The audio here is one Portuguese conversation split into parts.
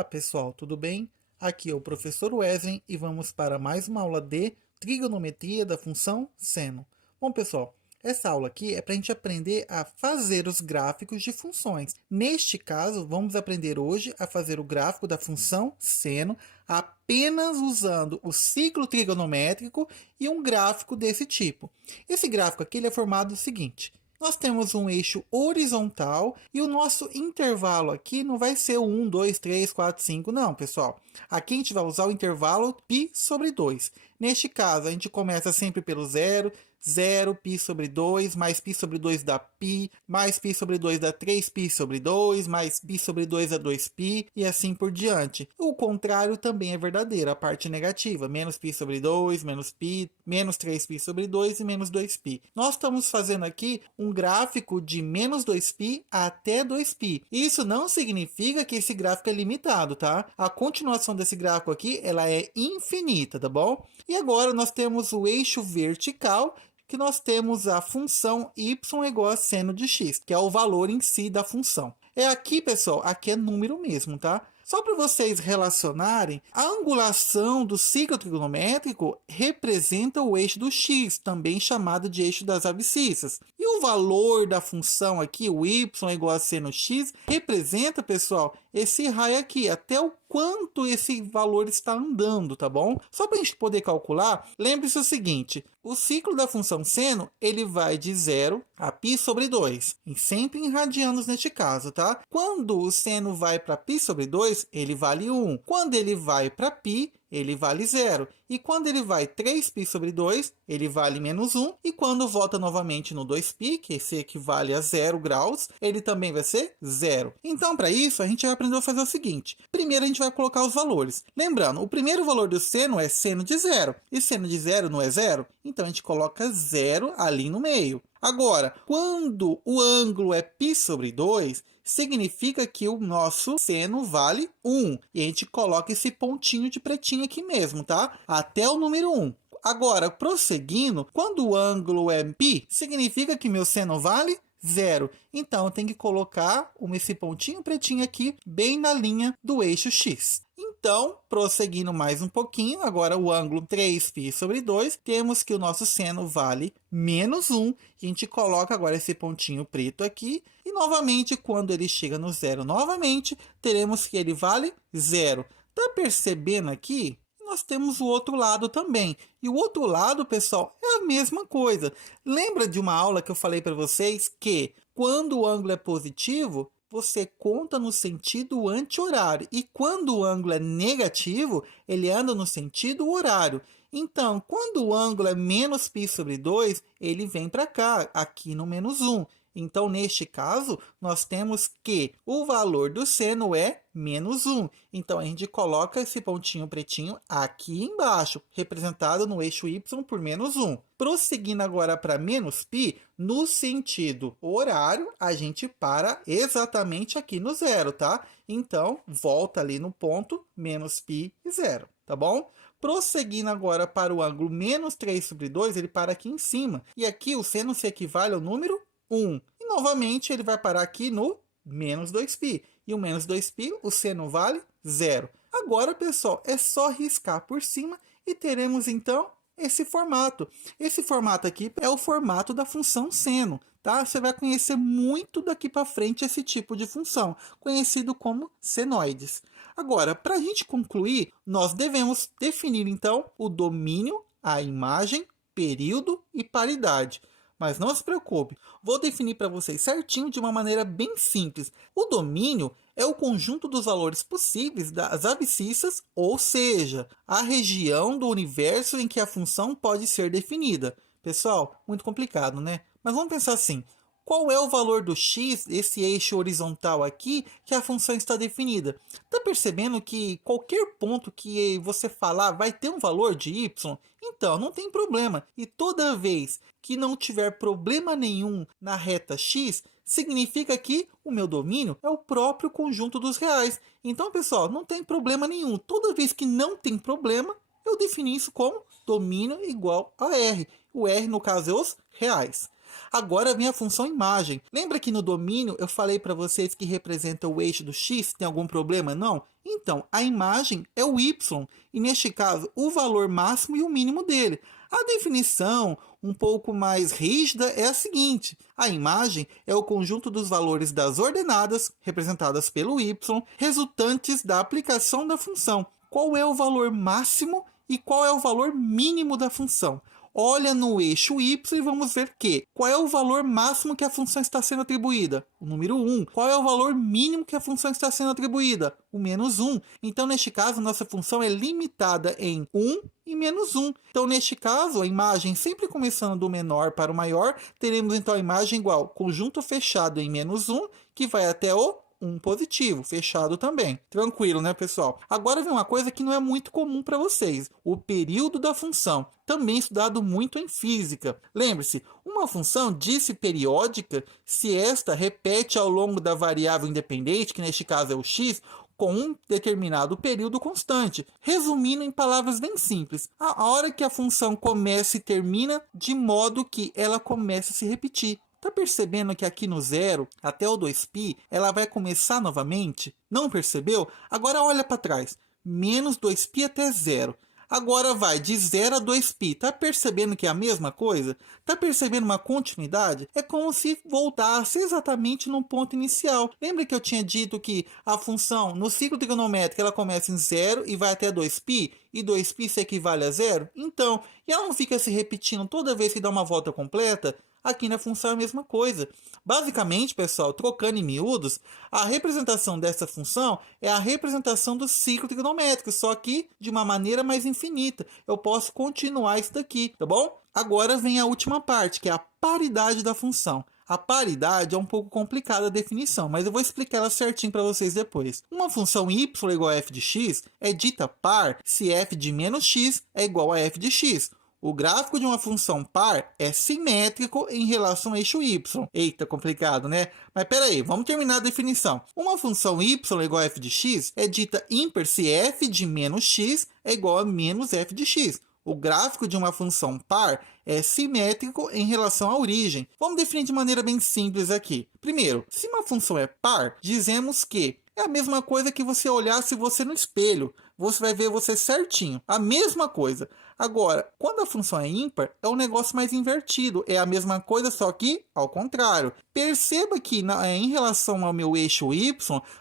Olá pessoal, tudo bem? Aqui é o professor Wesley e vamos para mais uma aula de trigonometria da função seno. Bom pessoal, essa aula aqui é para a gente aprender a fazer os gráficos de funções. Neste caso, vamos aprender hoje a fazer o gráfico da função seno apenas usando o ciclo trigonométrico e um gráfico desse tipo. Esse gráfico aqui ele é formado do seguinte: nós temos um eixo horizontal e o nosso intervalo aqui não vai ser 1, 2, 3, 4, 5, não, pessoal. Aqui a gente vai usar o intervalo π sobre 2. Neste caso, a gente começa sempre pelo 0, 0, π sobre 2, mais π sobre 2 dá π, mais π sobre 2 dá 3π sobre 2, mais π sobre 2 dá 2π, e assim por diante. O contrário também é verdadeiro, a parte negativa, menos π sobre 2, menos π, menos 3π sobre 2 e menos 2π. Nós estamos fazendo aqui um gráfico de menos 2π até 2π. Isso não significa que esse gráfico é limitado, tá? A continuação desse gráfico aqui, ela é infinita, tá bom? E agora nós temos o eixo vertical, que nós temos a função y igual a seno de x, que é o valor em si da função. É aqui, pessoal, aqui é número mesmo, tá? Só para vocês relacionarem, a angulação do ciclo trigonométrico representa o eixo do x, também chamado de eixo das abscissas. E o valor da função aqui, o y igual a seno x, representa, pessoal, esse raio aqui, até o quanto esse valor está andando, tá bom? Só para a gente poder calcular, lembre-se o seguinte: o ciclo da função seno, ele vai de 0 a π sobre 2, e sempre em radianos neste caso, tá? Quando o seno vai para π sobre 2, ele vale 1. Quando ele vai para π, ele vale 0. E quando ele vai 3π sobre 2, ele vale menos 1. E quando volta novamente no 2π, que esse equivale a 0 graus, ele também vai ser 0. Então, para isso, a gente vai aprender a fazer o seguinte. Primeiro, a gente vai colocar os valores. Lembrando, o primeiro valor do seno é seno de 0. E seno de 0 não é 0? Então, a gente coloca 0 ali no meio. Agora, quando o ângulo é π sobre 2, significa que o nosso seno vale 1. E a gente coloca esse pontinho de pretinho aqui mesmo, tá? Até o número 1. Agora, prosseguindo, quando o ângulo é π, significa que meu seno vale 0. Então, eu tenho que colocar esse pontinho pretinho aqui, bem na linha do eixo x. Então, prosseguindo mais um pouquinho, agora o ângulo 3π sobre 2, temos que o nosso seno vale menos 1. E a gente coloca agora esse pontinho preto aqui. E, novamente, quando ele chega no 0 novamente, teremos que ele vale 0. Tá percebendo aqui? Nós temos o outro lado também. E o outro lado, pessoal, é a mesma coisa. Lembra de uma aula que eu falei para vocês que quando o ângulo é positivo, você conta no sentido anti-horário. E quando o ângulo é negativo, ele anda no sentido horário. Então, quando o ângulo é menos π sobre 2, ele vem para cá, aqui no menos 1. Então, neste caso, nós temos que o valor do seno é menos 1. Então, a gente coloca esse pontinho pretinho aqui embaixo, representado no eixo y por menos 1. Prosseguindo agora para menos π, no sentido horário, a gente para exatamente aqui no 0, tá? Então, volta ali no ponto menos π e 0, tá bom? Prosseguindo agora para o ângulo menos 3 sobre 2, ele para aqui em cima. E aqui o seno se equivale ao número 1. E novamente ele vai parar aqui no menos 2π. E o menos 2π, o seno vale 0. Agora, pessoal, é só riscar por cima e teremos então esse formato. Esse formato aqui é o formato da função seno, tá? Você vai conhecer muito daqui para frente esse tipo de função, conhecido como senoides. Agora, para a gente concluir, nós devemos definir então o domínio, a imagem, período e paridade. Mas não se preocupe, vou definir para vocês certinho de uma maneira bem simples. O domínio é o conjunto dos valores possíveis das abscissas, ou seja, a região do universo em que a função pode ser definida. Pessoal, muito complicado, né? Mas vamos pensar assim. Qual é o valor do x, esse eixo horizontal aqui, que a função está definida? Está percebendo que qualquer ponto que você falar vai ter um valor de y? Então, não tem problema. E toda vez que não tiver problema nenhum na reta x, significa que o meu domínio é o próprio conjunto dos reais. Então, pessoal, não tem problema nenhum. Toda vez que não tem problema, eu defini isso como domínio igual a R. O R, no caso, é os reais. Agora vem a função imagem. Lembra que no domínio eu falei para vocês que representa o eixo do x? Tem algum problema? Não? Então, a imagem é o y, e neste caso, o valor máximo e o mínimo dele. A definição, um pouco mais rígida, é a seguinte: a imagem é o conjunto dos valores das ordenadas, representadas pelo y, resultantes da aplicação da função. Qual é o valor máximo e qual é o valor mínimo da função? Olha no eixo y e vamos ver que qual é o valor máximo que a função está sendo atribuída? O número 1. Qual é o valor mínimo que a função está sendo atribuída? O menos 1. Então, neste caso, nossa função é limitada em 1 e menos 1. Então, neste caso, a imagem sempre começando do menor para o maior, teremos então a imagem igual conjunto fechado em menos 1, que vai até o 1 positivo, fechado também. Tranquilo, né, pessoal? Agora vem uma coisa que não é muito comum para vocês: o período da função, também estudado muito em física. Lembre-se, uma função diz-se periódica se esta repete ao longo da variável independente, que neste caso é o x, com um determinado período constante. Resumindo em palavras bem simples, a hora que a função começa e termina de modo que ela começa a se repetir. Tá percebendo que aqui no 0 até o 2π ela vai começar novamente? Não percebeu? Agora olha para trás. Menos 2π até 0. Agora vai de 0 a 2π. Tá percebendo que é a mesma coisa? Tá percebendo uma continuidade? É como se voltasse exatamente no ponto inicial. Lembra que eu tinha dito que a função no ciclo trigonométrico ela começa em 0 e vai até 2π? E 2π se equivale a 0? Então, e ela não fica se repetindo toda vez que dá uma volta completa? Aqui na função é a mesma coisa. Basicamente, pessoal, trocando em miúdos, a representação dessa função é a representação do ciclo trigonométrico, só que de uma maneira mais infinita. Eu posso continuar isso daqui, tá bom? Agora vem a última parte, que é a paridade da função. A paridade é um pouco complicada a definição, mas eu vou explicar ela certinho para vocês depois. Uma função y igual a f de x é dita par se f de menos x é igual a f de x. O gráfico de uma função par é simétrico em relação ao eixo y. Eita, complicado, né? Mas peraí, vamos terminar a definição. Uma função y igual a f de x é dita ímpar se f de menos x é igual a menos f de x. O gráfico de uma função par é simétrico em relação à origem. Vamos definir de maneira bem simples aqui. Primeiro, se uma função é par, dizemos que é a mesma coisa que você olhasse você no espelho. Você vai ver você certinho. A mesma coisa. Agora, quando a função é ímpar, é um negócio mais invertido. É a mesma coisa, só que ao contrário. Perceba que em relação ao meu eixo y,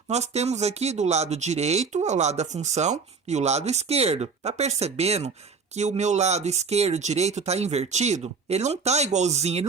nós temos aqui do lado direito, ao lado da função, e o lado esquerdo. Tá percebendo que o meu lado esquerdo e direito está invertido? Ele não está igualzinho,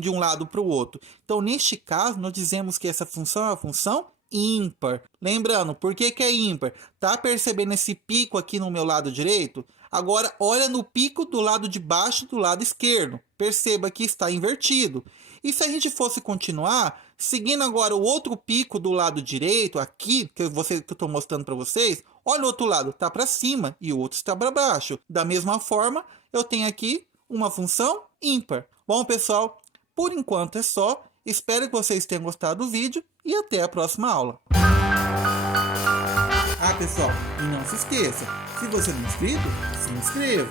de um lado para o outro. Então, neste caso, nós dizemos que essa função é uma função ímpar. Lembrando, por que é ímpar? Tá percebendo esse pico aqui no meu lado direito? Agora, olha no pico do lado de baixo do lado esquerdo. Perceba que está invertido. E se a gente fosse continuar, seguindo agora o outro pico do lado direito, aqui, que eu estou mostrando para vocês, olha o outro lado, está para cima e o outro está para baixo. Da mesma forma, eu tenho aqui uma função ímpar. Bom, pessoal, por enquanto é só. Espero que vocês tenham gostado do vídeo e até a próxima aula. Ah, pessoal, e não se esqueça, se você não é inscrito, se inscreva.